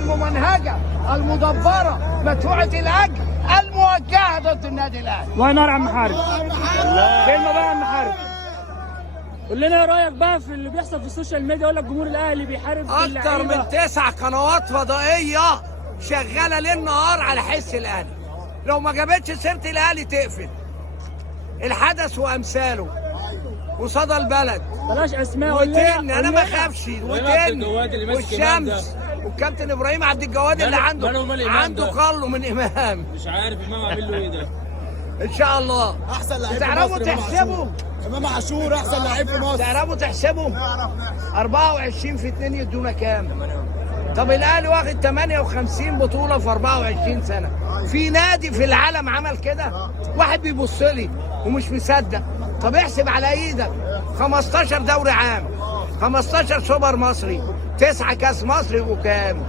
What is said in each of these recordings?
الممنهجه المدبره مدفوعه الاجر الموجهه ضد النادي الاهلي. الله ينور يا عم حارب. كلمه بقى يا عم حارب، قول لنا ايه رايك بقى في اللي بيحصل في السوشيال ميديا؟ يقول لك جمهور الاهلي بيحارب اكتر من 9 قنوات فضائيه شغاله ليل نهار على حس الاهلي، لو ما جابتش سيره الاهلي تقفل. الحدث وامثاله وصدى البلد بلاش اسماء وتن، انا ما اخافش، وتن والشمس والكابتن ابراهيم عبد الجواد اللي عنده قله من امام، مش عارف امام عامل له ايه ده. ان شاء الله احسن لعيب تعرفوا تحسبوا امام عاشور احسن لعيب في مصر. تعرفوا تحسبوا 24 في 2 يدونا كام؟ طب الاهلي واخد 58 بطوله في 24 سنه. في نادي في العالم عمل كده؟ واحد بيبص لي ومش مصدق. طب احسب على ايدك 15 دوري عام، 15 سوبر مصري، 9 كاس مصر، يبقوا كام؟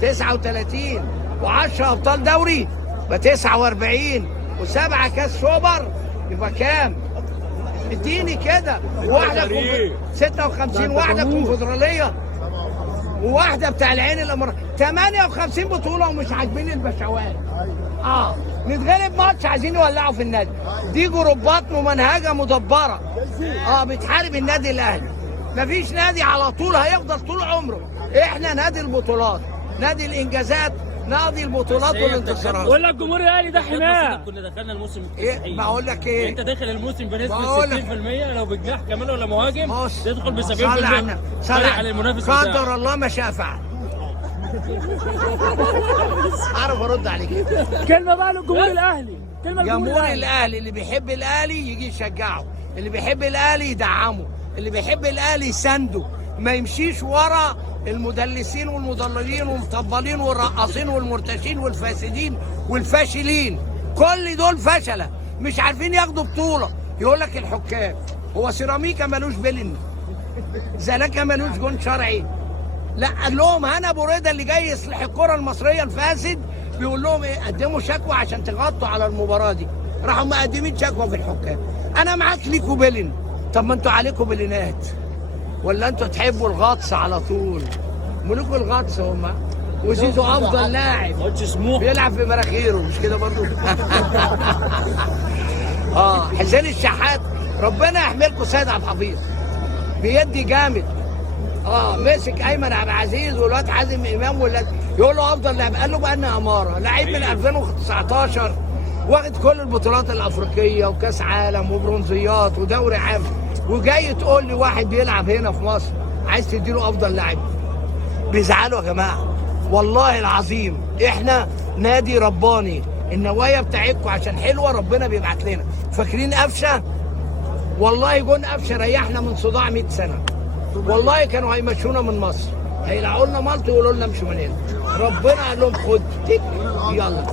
39 و10 ابطال دوري يبقى 49 و7 كاس سوبر يبقى كام؟ اديني كده. واحده 56 واحده كونفدراليه وواحده بتاع العين الامارات. 58 بطوله ومش عاجبين البشوات. نتغلب ماتش عايزين يولعوا في النادي. دي جروبات ممنهجه مدبره بتحارب النادي الاهلي. مفيش نادي على طول هيفضل طول عمره. احنا نادي البطولات، نادي الانجازات، نادي البطولات والانتصارات. بقول لك جمهور الاهلي ده حماه. كنا دخلنا الموسم ايه بقول لك ايه؟ انت داخل الموسم بنسبه 60%، لو بجناح كمان ولا مهاجم تدخل ب 70%. صلي على المنافس قدر الله ما شاء فعل. اعرف ارد عليك. كلمه بقى للجمهور الاهلي، كلمه جمهور الاهلي اللي بيحب الاهلي يجي يشجعه، اللي بيحب الاهلي يدعمه، اللي بيحب الاهلي يسنده، ما يمشيش ورا المدلسين والمضللين والمطبلين والرقاصين والمرتشين والفاسدين والفاشلين. كل دول فشله مش عارفين ياخدوا بطوله. يقول لك الحكام، هو سيراميكا ملوش بلن، زلاكا ملوش جون شرعي. لا، قال لهم هنا ابو رضا اللي جاي يصلح الكره المصريه الفاسد بيقول لهم ايه؟ قدموا شكوى عشان تغطوا على المباراه دي. راحوا مقدمين شكوى في الحكام. انا معاك ليكوا بلن. طب ما انتوا عليكوا بلنات، ولا انتوا تحبوا الغطس على طول؟ ملوك الغطس هم. وزيزو افضل لاعب بيلعب في مراخيره، مش كده برضه؟ حسين الشحات ربنا يحملكم. سيد عبد الحفيظ بيدي جامد. مسك ايمن عبد العزيز والواد حازم امام يقول له افضل لاعب. قال له بقى لنا اماره لعيب من 2019 واخد كل البطولات الافريقيه وكاس عالم وبرونزيات ودوري عام، وجاي تقول لي واحد بيلعب هنا في مصر عايز تديله افضل لاعب؟ بيزعلوا يا جماعه والله العظيم. احنا نادي رباني، النوايا بتاعتكم عشان حلوه ربنا بيبعت لنا. فاكرين قفشه؟ والله جون قفشه ريحنا من صداع 100 سنه. والله كانوا هيمشونا من مصر، هيلعوا لنا مالطا ويقولوا لنا امشوا من هنا. ربنا قال لهم خد يلا.